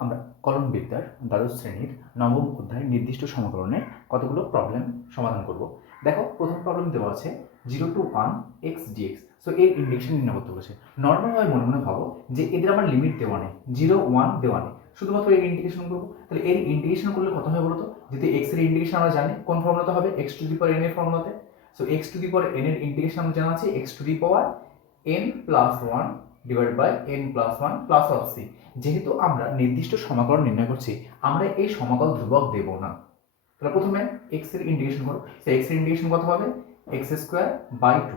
আমরা কলম বিদ্যার দ্বাদশ শ্রেণির নবম অধ্যায় নির্দিষ্ট সমকরণের কতগুলো প্রবলেম সমাধান করব। দেখো, প্রথম প্রবলেম দেওয়া আছে zero to one x dx so এর ইন্ডিকেশন নির্ণয় করতে বলেছে নর্মালভাবে মনে মনে ভাবো যে এদের আমার লিমিট দেওয়া নেই জিরো ওয়ান দেওয়া নেই। শুধুমাত্র এর ইন্ডিকেশন করব। তাহলে এর ইন্ডিকেশন করলে কত হয় বলতো? যেহেতু এক্সের ইন্ডিকেশন আমরা জানি, কোন ফর্মুলাতে হবে? X to the power n এর ফর্মুলাতে so x to the power n এর ইন্ডিকেশন আমরা জানা আছে x to the power n plus one divide by n plus one plus of C যেহেতু আমরা নির্দিষ্ট সমাকলন নির্ণয় করছি, আমরা এই সমাকল ধ্রুবক দেব না। তাহলে প্রথমে এক্সের ইন্টিগ্রেশন করো। সেই এক্সের ইন্টিগ্রেশন কত হবে এক্স স্কোয়ার বাই টু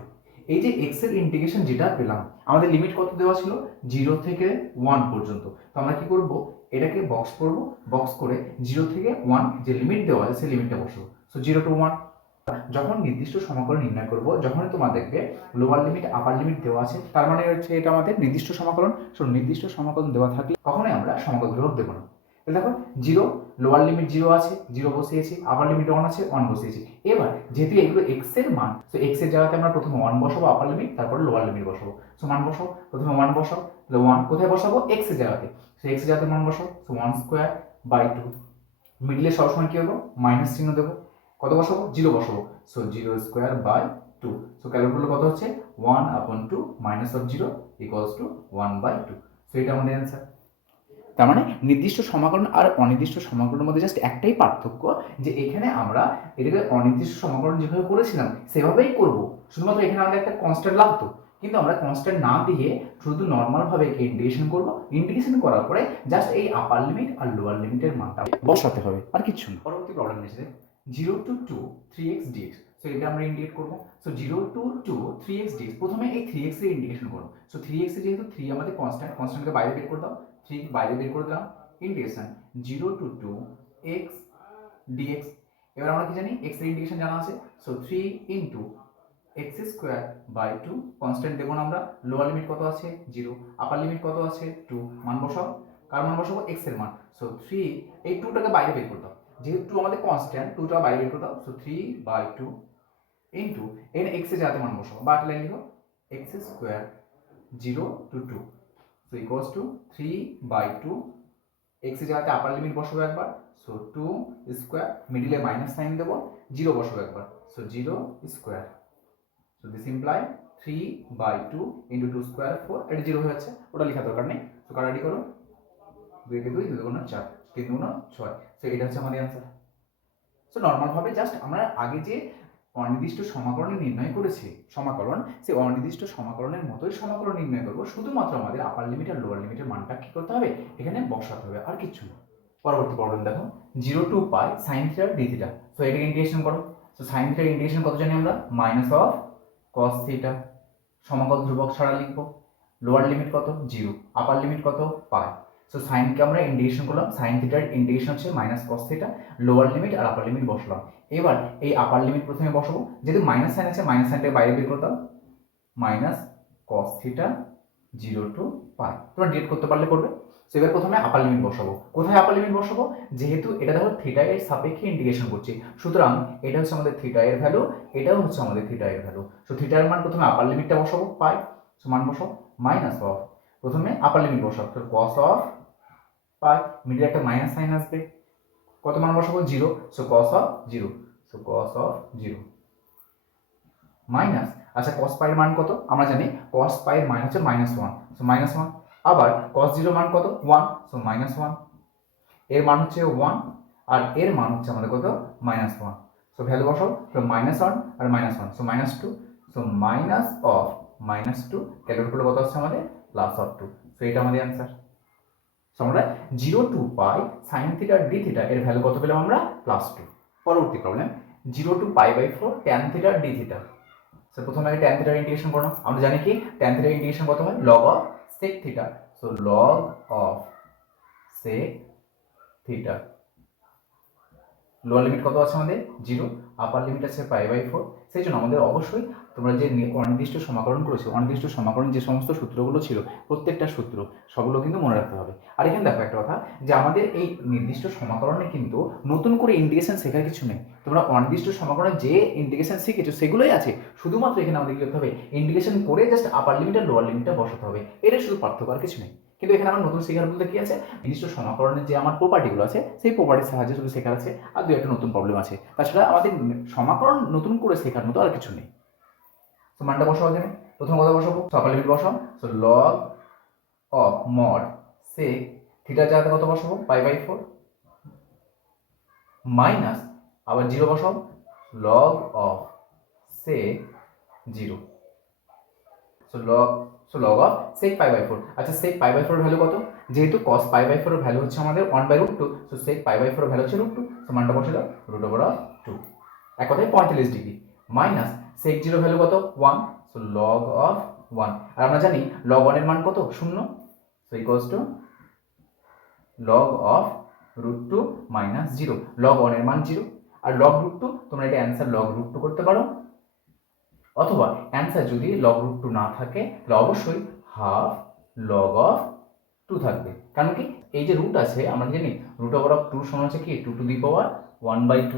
এই যে এক্সের ইন্টিগ্রেশন যেটা পেলাম, আমাদের লিমিট কত দেওয়া ছিল? জিরো থেকে ওয়ান পর্যন্ত। তো আমরা কি করব? এটাকে বক্স করব। বক্স করে জিরো থেকে ওয়ান যে লিমিট দেওয়া আছে, সেই লিমিটটা বসবো। সো জিরো টু ওয়ান যখন নির্দিষ্ট সমাকলন নির্ণয় করব যখন তোমার দেখবে লোয়ার লিমিট আপার লিমিট দেওয়া আছে, তার মানে হচ্ছে এটা আমাদের নির্দিষ্ট সমাকলন। সো নির্দিষ্ট সমাকলন দেওয়া থাকলে কখনোই আমরা সমাকল ধ্রুবক দেবো না। দেখো জিরো লোয়ার লিমিট জিরো আছে জিরো বসিয়েছি আপার লিমিট ওয়ান আছে ওয়ান বসিয়েছি। এবার যেহেতু এগুলো এক্সের মান তো এক্সের জায়গাতে আমরা প্রথমে ওয়ান বসাবো আপার লিমিট তারপরে লোয়ার লিমিট বসাবো। সো মান বসাও, প্রথমে ওয়ান বসাও, তাহলে ওয়ান কোথায় বসাবো? এক্সের জায়গাতে। সো এক্সের জায়গাতে মান বসাও so one square by two মিডলে সবসময় কি হব মাইনাস চিহ্ন দেবো। কত বসাবো? জিরো বসাবো। So zero square by two so calculate কত হচ্ছে? One upon two minus of zero equals to one by two so এটা আমাদের অ্যান্সার তার মানে নির্দিষ্ট সমাকলন আর অনির্দিষ্ট সমাকলনের মধ্যে জাস্ট একটাই পার্থক্য যে এখানে আমরা এটাকে অনির্দিষ্ট সমাকলন যেভাবে করেছিলাম, সেভাবেই করব। শুধুমাত্র এখানে আমাদের একটা কনস্ট্যান্ট লাগতো। কিন্তু আমরা কনস্ট্যান্ট না দিয়ে শুধু নর্মালভাবে একে ইন্টিগ্রেশন করব। ইন্টিগ্রেশন করার পরে জাস্ট এই আপার লিমিট আর লোয়ার লিমিটের মানটা বসাতে হবে। আর কিছু না। পরবর্তী প্রবলেম এসেছে zero to two three x dx so এটা আমরা ইন্ডিকেট করব। So zero to two three x dx প্রথমে এই থ্রি এক্সের ইন্ডিকেশন করব সো থ্রি এক্স যেহেতু থ্রি আমাদের কনস্ট্যান্ট কনস্ট্যান্টকে বাইরে বের করে দাও থ্রি বাইরে বের করে দিলাম integration zero to two x dx এবার আমরা কি জানি? এক্সের ইন্ডিকেশন জানা আছে। So three into x square by two constant দেবো না আমরা। লোয়ার লিমিট কত আছে? জিরো আপার লিমিট কত আছে? টু মান বসাও। কার মান বসাবো? এক্সের মান। সো থ্রি এই টুটাকে বাইরে বের করে দাও। যেহেতু টু আমাদের কনস্ট্যান্ট টুটা বাইরে করে দাও so three by two into এক্সের যাতে মান বসাবো। বা লাইন লিখো। X square zero to two so equals to three by two x জায়গাতে আপার লিমিট বসাবো একবার সো টু স্কোয়ার মিডিলে মাইনাস সাইন দেবো জিরো বসাবো একবার so zero square so this imply three by two into two square four এটা zero হয়ে যাচ্ছে, ওটা লেখা দরকার নেই সো কাটাটি করো। দুই দুই দুই দুগুণ চার। তিন দুগুণ ছয়। সো এটা হচ্ছে আমাদের অ্যান্সার সো নর্মালভাবে জাস্ট আমরা আগে যে অনির্দিষ্ট সমাকলন নির্ণয় করেছি সমাকরণ সেই অনির্দিষ্ট সমাকরণের মতোই সমাকরণ নির্ণয় করব। শুধুমাত্র আমাদের আপার লিমিট আর লোয়ার লিমিটের মানটা কী করতে হবে? এখানে বসাতে হবে, আর কিছু না। পরবর্তী প্রবলেম দেখো। জিরো টু পাই সাইন থিটার ডি থিটা সো এটাকে ইন্টিগ্রেশন করো? সো সাইন থিটার ইন্টিগ্রেশন কত জানি আমরা? মাইনাস অফ কস থিটা সমাকল ধ্রুবক ছাড়া লিখব। লোয়ার লিমিট কত? জিরো আপার লিমিট কত? পাই সো সাইনকে আমরা ইন্টিগ্রেশন করলাম। সাইন থিটার ইন্টিগ্রেশন হচ্ছে minus cos theta lower limit আর আপার লিমিট বসলাম। এবার এই আপার লিমিট প্রথমে বসাবো। যেহেতু মাইনাস সাইন আছে মাইনাস সাইনটাকে বাইরে বের করতাম minus cos theta zero to pi তোমরা ডিট করতে পারলে করবে। সো এবার প্রথমে আপার লিমিট বসাবো। কোথায় আপার লিমিট বসাবো? যেহেতু এটা দেখো থিটা এর সাপেক্ষে ইন্টিগ্রেশন করছি। সুতরাং এটা হচ্ছে আমাদের থিটা এর ভ্যালু এটাও হচ্ছে আমাদের থিটা এর ভ্যালু সো থিটার মান প্রথমে আপার লিমিটটা বসাবো পাই সো মান বসাও। মাইনাস অফ প্রথমে আপার লিমিট বসাও। তো কস অফ পাই মিডিল একটা মাইনাস সাইন আসবে। কত মান বসাবো? Zero so cos of zero so cos of zero minus আচ্ছা কস পাইয়ের মান কত? আমরা জানি কস পাইয়ের মান হচ্ছে minus one so minus one আবার কস জিরো মান কত? ওয়ান সো মাইনাস ওয়ানের মান হচ্ছে ওয়ান আর এর মান হচ্ছে আমাদের কত? মাইনাস ওয়ান সো ভ্যালু বসাও, তো minus one R minus one so minus two so minus of minus two calculate করলে কত হচ্ছে আমাদের? প্লাস অফ টু সো এটা আমাদের অ্যান্সার সো আমরা zero to pi sine theta d theta এর ভ্যালু কত পেলাম আমরা? প্লাস টু পরবর্তী problem zero to pi by four tan theta d theta so প্রথমে আগে ট্যান থিটার ইন্টিগ্রেশন করো। আমরা জানি কি? ট্যান থিটার ইন্টিগ্রেশন কত হয়? Log of sec theta so log of sec theta lower limit কত আছে আমাদের? জিরো আপার লিমিট আছে পাই বাই ফোর সেই জন্য আমাদের অবশ্যই তোমরা যে অনির্দিষ্ট সমাকরণ করেছ, অনির্দিষ্ট সমাকরণ যে সমস্ত সূত্রগুলো ছিল, প্রত্যেকটা সূত্র, সবগুলো কিন্তু মনে রাখতে হবে। আর এখানে দেখো একটা কথা, যে আমাদের এই নির্দিষ্ট সমাকরণে কিন্তু নতুন করে ইন্টিগ্রেশন শেখার কিছু নেই। তোমরা অনির্দিষ্ট সমাকরণে যে ইন্টিগ্রেশন শিখেছো, সেগুলোই আছে। শুধুমাত্র এখানে আমাদের কি করতে হবে? ইন্টিগ্রেশন করে জাস্ট আপার লিমিট আর লোয়ার লিমিটটা বসাতে হবে। এটা শুধু পার্থক্য আর কিছু নেই। কিন্তু এখানে আমার নতুন শেখার বলতে কি আছে? নির্দিষ্ট সমাকরণের যে আমার প্রপার্টিগুলো আছে, সেই প্রপার্টির সাহায্যে শুধু শেখার আছে, আর দু একটা নতুন প্রবলেম আছে। তাছাড়া আমাদের সমাকরণ নতুন করে শেখার মতো আর কিছু নেই। তো মানটা বসাবো এখানে। প্রথম কথা বসাবো, সকাল লিমিট বসাও। So log of mod sec theta জায়গাতে কত বসাবো? পাই বাই ফোর মাইনাস আবার জিরো বসাও। Log of sec zero so log so log of sec pi by four আচ্ছা sec pi by four value কত? যেহেতু cos pi by four value হচ্ছে আমাদের one by root two so sec pi by four value হচ্ছে root two so মানটা বসে দাও root over of two এক কথায় পঁয়তাল্লিশ degree minus sec zero value কত? One so log of one আর আমরা জানি লগ ওয়ানের মান কত? শূন্য। So equals to log of root two minus zero log ওয়ানের মান জিরো আর লগ রুট টু তোমরা এটা অ্যান্সার লগ রুট টু করতে পারো। অথবা অ্যান্সার যদি লগ রুট টু না থাকে, তাহলে অবশ্যই হাফ লগ অফ টু থাকবে। কারণ কি? এই যে রুট আছে, আমরা জানি? রুট ওভার অফ টু সমান হচ্ছে কি? Two to the power one by two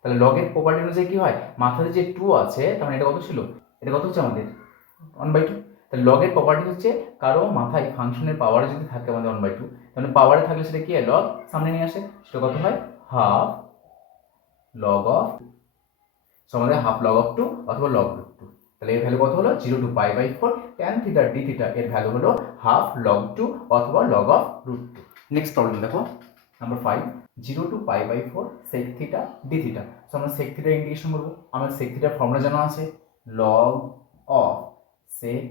তাহলে লগের প্রপার্টি অনুযায়ী কি হয়? মাথাতে যে টু আছে, তার মানে এটা কত ছিল? এটা কত হচ্ছে আমাদের? ওয়ান বাই টু তাহলে লগের প্রপার্টি হচ্ছে কারও মাথায় ফাংশনের পাওয়ার যদি থাকে আমাদের ওয়ান বাই টু তাহলে পাওয়ারে থাকলে সেটা কি হয়? লগ সামনে নিয়ে আসে। সেটা কত হয়? হাফ লগ অফ সো আমাদের হাফ লগ অফ টু অথবা লগ রুট টু তাহলে এর ভ্যালু কত হলো? Zero to pi by four tan theta d theta এর ভ্যালু হলো হাফ লগ টু অথবা log of root two next problem দেখো। Number five zero to pi by four sec theta d theta so আমরা sec theta indication করব। আমার সেক থিটার formula জানা আছে। Log of sec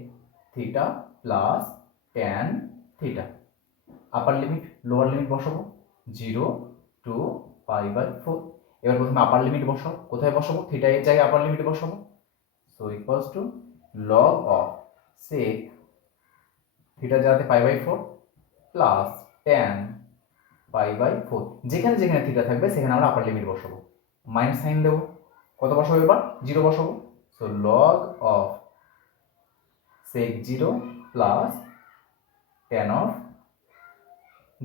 theta plus tan theta upper limit lower limit বসাবো। Zero to pi by four এবার প্রথমে upper limit বসাও। কোথায় বসাবো? থিটা এর জায়গায় আপার লিমিট বসাবো। So equals to log of sec theta যাতে pi by four plus tan pi by four. যেখানে যেখানে থিটা থাকবে, সেখানে আমরা আপার লিমিট বসাবো। মাইনাস সাইন দেবো। কত বসাবো এবার? জিরো বসাবো। So log of sec zero plus tan of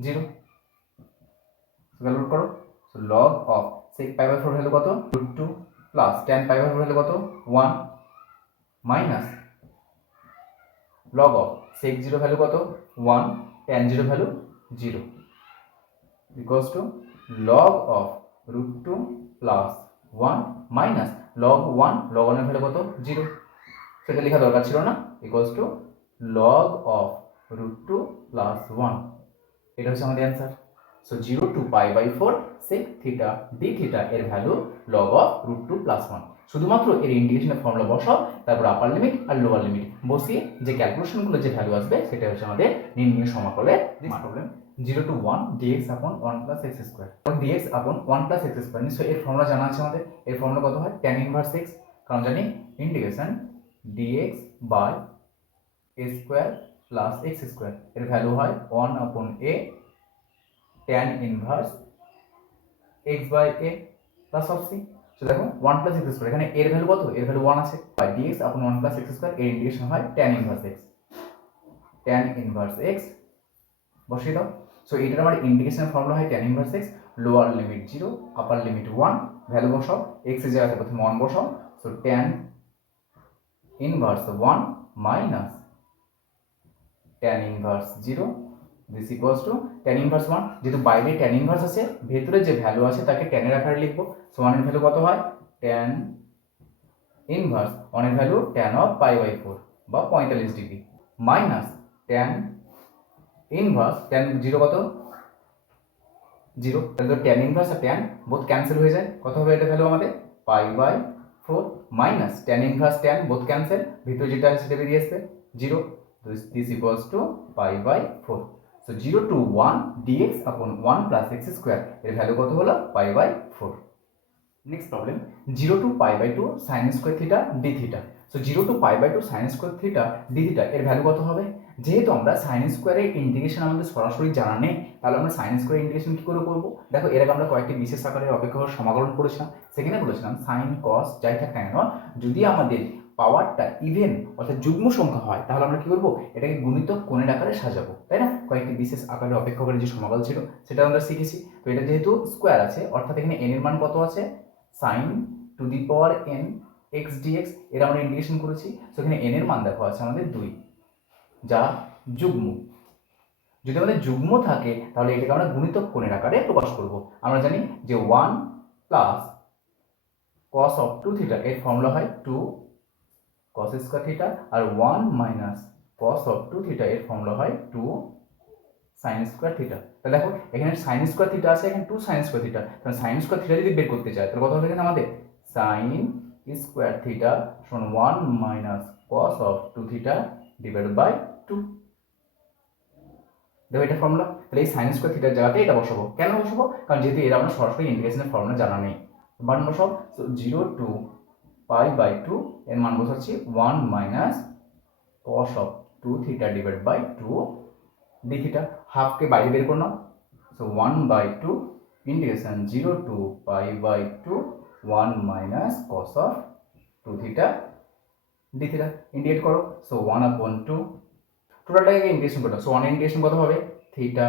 zero calculate করো। So log of sec pi by four value কত? Root two plus tan pi by four value কত? One minus log of sec zero value কত? One tan zero value zero equals to log of root two plus one minus log one log ওয়ানের value কত? Zero সেটা লেখা দরকার ছিল না? Equals to log of root two plus one এটা হচ্ছে আমাদের answer so zero to pi by four sec theta d theta এর value log of root two plus one শুধুমাত্র এর ইন্ডিকেশনের ফর্মুলা বসাও তারপর আপার লিমিট আর লোয়ার লিমিট বসিয়ে যে ক্যালকুলেশনগুলো যে ভ্যালু আসবে সেটা হচ্ছে আমাদের নির্ণয় সমাকলের problem zero to one dx upon one plus x square dx upon one plus x square নিশ্চয়ই এর ফর্মুলা জানা আছে আমাদের। এর ফর্মুলা কত হয়? ট্যান ইনভার্স এক্স কারণ জানি integration dx by a square plus x square এর ভ্যালু হয় one upon a tan inverse x by a plus of C তো দেখো ওয়ান প্লাস এক্স স্কোয়ার এখানে এর ভ্যালু কত? এর ভ্যালু ওয়ান আছে। By dx upon one plus x square এর ইন্টিগ্রেশন হয় tan inverse x tan inverse x বসিয়ে দাও। সো এটার আমার ইন্টিগ্রেশনের ফর্মুলা হয় tan inverse x lower limit zero upper limit one value বসাও এক্সের জায়গাতে প্রথমে ওয়ান বসাও। So tan inverse one minus tan inverse zero this equals to tan inverse one যেহেতু বাইরে ট্যান ইনভার্স আছে, ভেতরে যে ভ্যালু আছে তাকে ট্যানের আকারে লিখব। সো ওয়ানের ভ্যালু কত হয়? ট্যান ইনভার্স ওয়ানের value tan of pi by four বা পঁয়তাল্লিশ degree minus tan inverse tan zero কত? জিরো তাহলে তো ট্যান ইনভার্স আর ট্যান বোথ ক্যান্সেল হয়ে যায়। কত হবে এটা ভ্যালু আমাদের? Pi by four minus tan inverse tan both cancel ভিতরে যেটা আছে সেটা বেরিয়ে আসবে zero this equals to pi by four so zero to one dx upon one plus x square এর ভ্যালু কত হলো? Pi by four next problem zero to pi by two sine square theta d theta so zero to pi by two sine square theta d theta এর value কত হবে? যেহেতু আমরা sign স্কোয়ারের integration আমাদের সরাসরি জানা নেই, তাহলে আমরা সাইন স্কোয়ার ইন্টিগ্রেশন কী করে করব? দেখো, এর আগে আমরা কয়েকটি বিশেষ আকারের অপেক্ষক সমাকলন করেছিলাম। সেখানে বলেছিলাম সাইন কস যাই থাক কেন, যদি আমাদের পাওয়ারটা ইভেন অর্থাৎ যুগ্ম সংখ্যা হয়, তাহলে আমরা কী করব? এটাকে গুণিত কোণের আকারে সাজাবো, তাই না? কয়েকটি বিশেষ আকারের অপেক্ষকের যে সমাকল ছিল, সেটা আমরা শিখেছি। তো এটা যেহেতু স্কোয়ার আছে, অর্থাৎ এখানে এন এর মান কত আছে? Sine to the power n x dx এর আমরা ইন্ডিকেশন করেছি। তো এখানে এন এর মান দেখো, আছে আমাদের দুই। যা যুগ্ম। যদি আমাদের যুগ্ম থাকে, তাহলে এটাকে আমরা গুণিতক কোণের আকারে প্রকাশ করব। আমরা জানি যে one plus cos of two theta এর ফর্মুলা হয় two cos square theta R one minus cos of two theta এর ফর্মুলা হয় টু সাইন স্কোয়ার থিটা তাহলে দেখো, এখানে সাইন স্কোয়ার থিটা আছে, এখানে টু সাইন স্কোয়ার থিটা তাহলে সাইন স্কোয়ার থিটা যদি বের করতে চাই তাহলে কত হবে আমাদের? সাইন স্কোয়ার থিটা সমান one minus cos of two theta divide by two দেখো এটা ফর্মুলা তাহলে এই সাইন স্কোয়ার থিটার জায়গাতে এটা বসাবো। কেন বসাবো? কারণ যেহেতু এর আমরা সরাসরি ইন্টিগ্রেশনের ফর্মুলা জানা নেই। মান বসাও zero to pi by two এর মান বসাচ্ছি one minus cos of two theta divide by two d theta হাফকে বাইরে বের করে নাও so one by two integration zero to pi by two one minus cos of two theta d theta indicate করো। So one upon two টোটালটাকে integration করতে so one integration কত হবে? Theta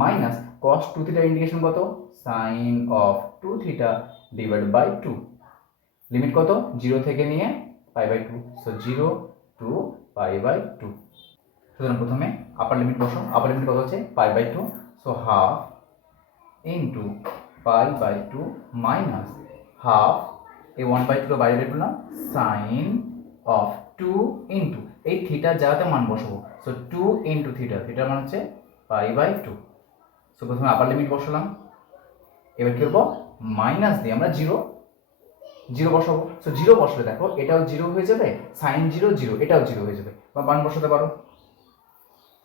minus cos two theta integration কত? Sine of two theta divide by two limit কত? Zero থেকে নিয়ে pi by two so zero to pi by two সুতরাং প্রথমে আপার লিমিট বসো আপার লিমিট কত হচ্ছে? Pi by two so half into pi by two minus half এই one by টুটা বাইরে বের করলাম সাইন অফ টু ইন্টু এই থিটার জায়গাতে মান বসাবো। সো টু ইন্টু থিটা থিটার মান হচ্ছে পাই বাই টু সো প্রথমে আপার লিমিট বসালাম। এবার কি করব? মাইনাস দিয়ে আমরা জিরো জিরো বসাবো। সো জিরো বসালে দেখো, এটাও জিরো হয়ে যাবে সাইন জিরো জিরো এটাও জিরো হয়ে যাবে। বা মান বসাতে পারো।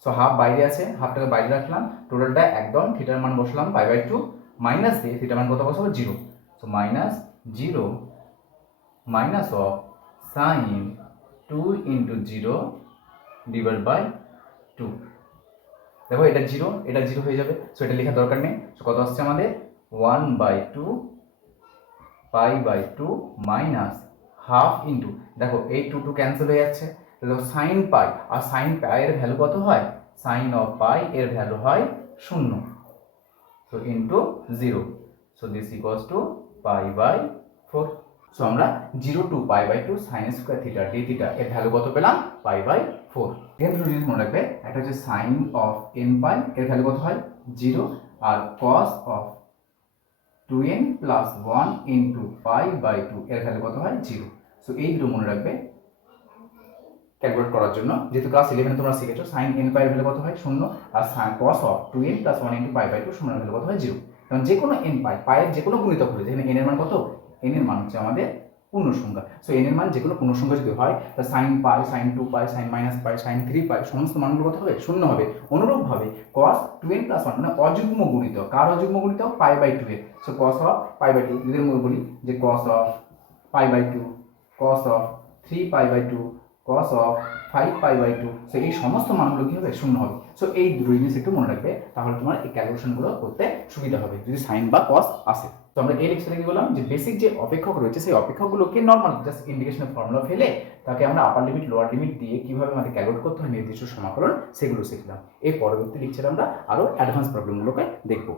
সো হাফ বাইরে আছে হাফটাকে বাইরে রাখলাম। টোটালটা একদম থিটার মান বসলাম পাই বাই টু মাইনাস দিয়ে থিটার মান কত বসাবো? Zero so minus zero minus of sine two into zero divide by two দেখো, এটা জিরো এটা জিরো হয়ে যাবে। সো এটা লেখার দরকার নেই। সো কত আসছে আমাদের? One by two pi by two minus half into দেখো, এই টু টু ক্যান্সেল হয়ে যাচ্ছে। দেখো সাইন পাই আর সাইন পাইয়ের ভ্যালু কত হয়? সাইন অফ পাই এর ভ্যালু হয় শূন্য। So into zero so this equals to pi by four so আমরা zero to pi by two sine square theta d theta এর ভ্যালু কত পেলাম? পাই বাই ফোর এর দুটো জিনিস মনে রাখবে, একটা হচ্ছে সাইন অফ এন পাই এর ভ্যালু কত হয়? Zero R cos of two n plus one into pi by two এর ভ্যালু কত হয়? জিরো সো এই দুটো মনে রাখবে ক্যালকুলেট করার জন্য। যেহেতু ক্লাস ইলেভেনে তোমরা শিখেছো সাইন এন পাই ভ্যালু কত হয়? শূন্য। আর cos of two n plus one into pi by two শূন্য ভ্যালু কত হয়? জিরো কারণ যে কোনো এন পাই পায়ের যে কোনো গুণিতক হলে, যেখানে এন এর মান কত? এন এর মান হচ্ছে আমাদের পূর্ণ সংখ্যা সো এন এর মান যে কোনো পূর্ণ সংখ্যা যদি হয় তা sine pi sine two pi sine minus pi sine three pi সমস্ত মানগুলো কত হবে? শূন্য হবে। অনুরূপভাবে cos two n plus one মানে অযুগ্ম গুণিত। কার অযুগ্ম গুণিত? পাই বাই টু এর so cos of pi by two আমরা বলি যে cos of pi by two cos of three pi by two cos of five pi by two so এই সমস্ত মানগুলো কী হবে? শূন্য হবে। সো এই দুটো জিনিস একটু মনে রাখবে, তাহলে তোমার এই ক্যালকুলেশনগুলো করতে সুবিধা হবে, যদি সাইন বা কস আসে। আমরা এই লেকচারে কি বললাম? যে বেসিক যে অপেক্ষক রয়েছে, সেই অপেক্ষকগুলোকে নর্মাল জাস্ট ইন্ডিকেশনের ফর্মুলা ফেলে তাকে আমরা আপার লিমিট লোয়ার লিমিট দিয়ে কীভাবে আমাদের ক্যালকুলেট করতে হয়, নির্দিষ্ট সমাকলন সেগুলো শিখলাম। এই পরবর্তী লেকচারে আমরা আরও অ্যাডভান্স প্রবলেমগুলোকে দেখব।